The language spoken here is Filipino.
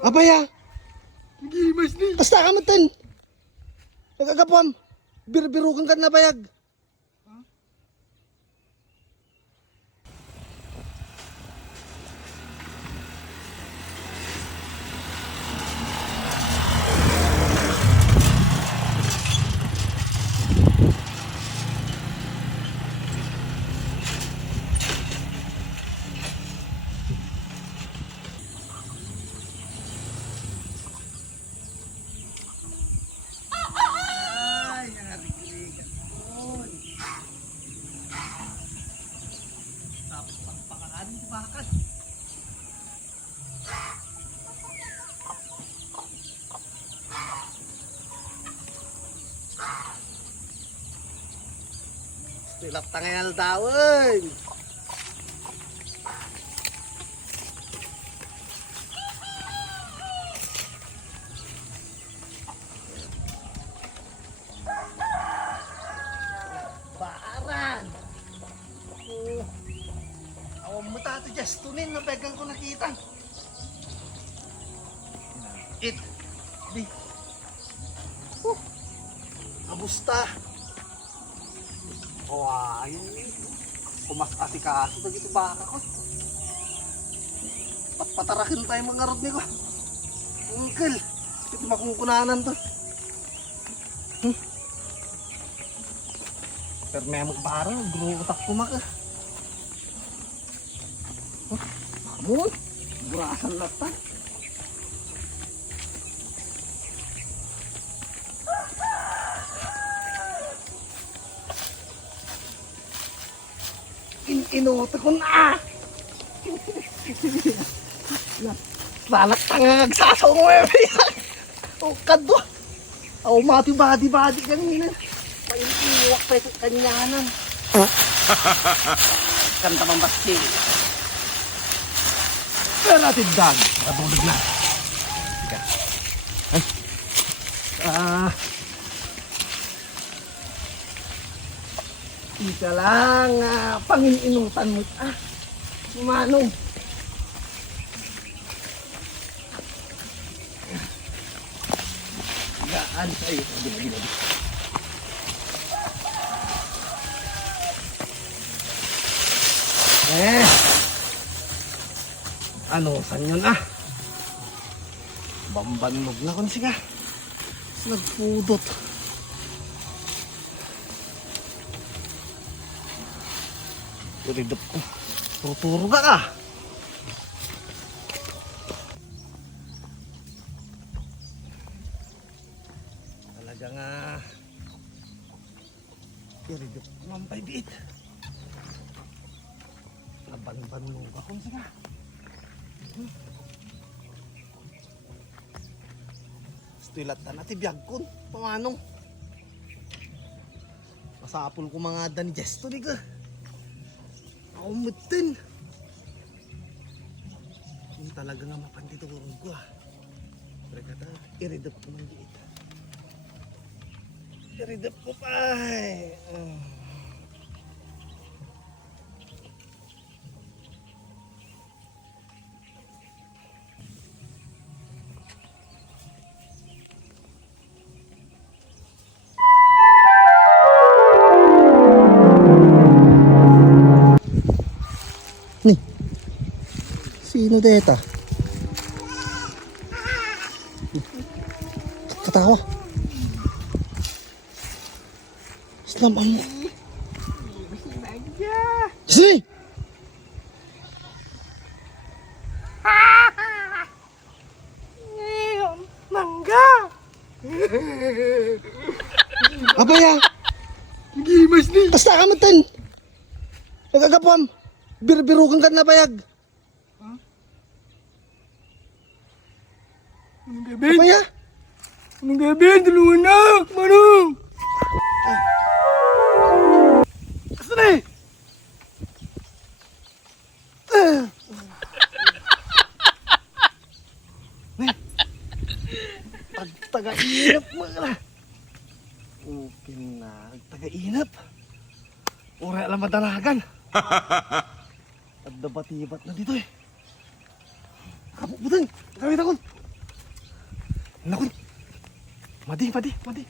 Apa ya? Gimas ni. Basta ka matan. Nagagapwam. Bir-birukan ka na bayag. Tilap tangal tawon. Baran. Awam mo tato Justunin, napegang ko nakita. It. Di. Kamusta? Wah, ini kumas asik-asik begitu baka ko. Patarakin tayo mga rod ni ko. Uncle, ito makungkunanan to. Pero may magbara, gruutak ko maka. Amun, burasan latan. Inuto ko na! Balak tanga nagsasaw mo eh! O kadwa! O mati badi kanina! Painiwak pa ito kanyanan! Kanta pang basti! Pero natin dan! Nakatulog na! Sige! Ika lang, pangininutan mo. Manong. Gaan sa'yo. Ano, saan yun Bambannog na kon siga. Nagpudot. Turidap ko. Tuturo ka. Talaga nga. Turidap ko mampay biit. Nabanban mo ba kung siya? Stilatan natin biyag ko. Pamanong. Masapol ko mga dan gesto ni ka. Ako mutin. Hindi talaga nga mapandito ko rin ko Pero kata, iridap ko ng diit. Iridap ko pa Nih, sino deta? Ketawa. Islam Allah. Sini. Mangga. Apa ya? Gimas ni. Basta ka matan. Nagagapwam. Bir-birukan ka na bayag. Anong gabin? Apa ya? Anong gabin? Tulungan na! Manong! Asa na eh? Taga-inap mo ka. Okay na. Taga-inap. Ura alam madanagan. At dabat-ibat na dito eh. Budang, kawit ako. Nakon. Madi.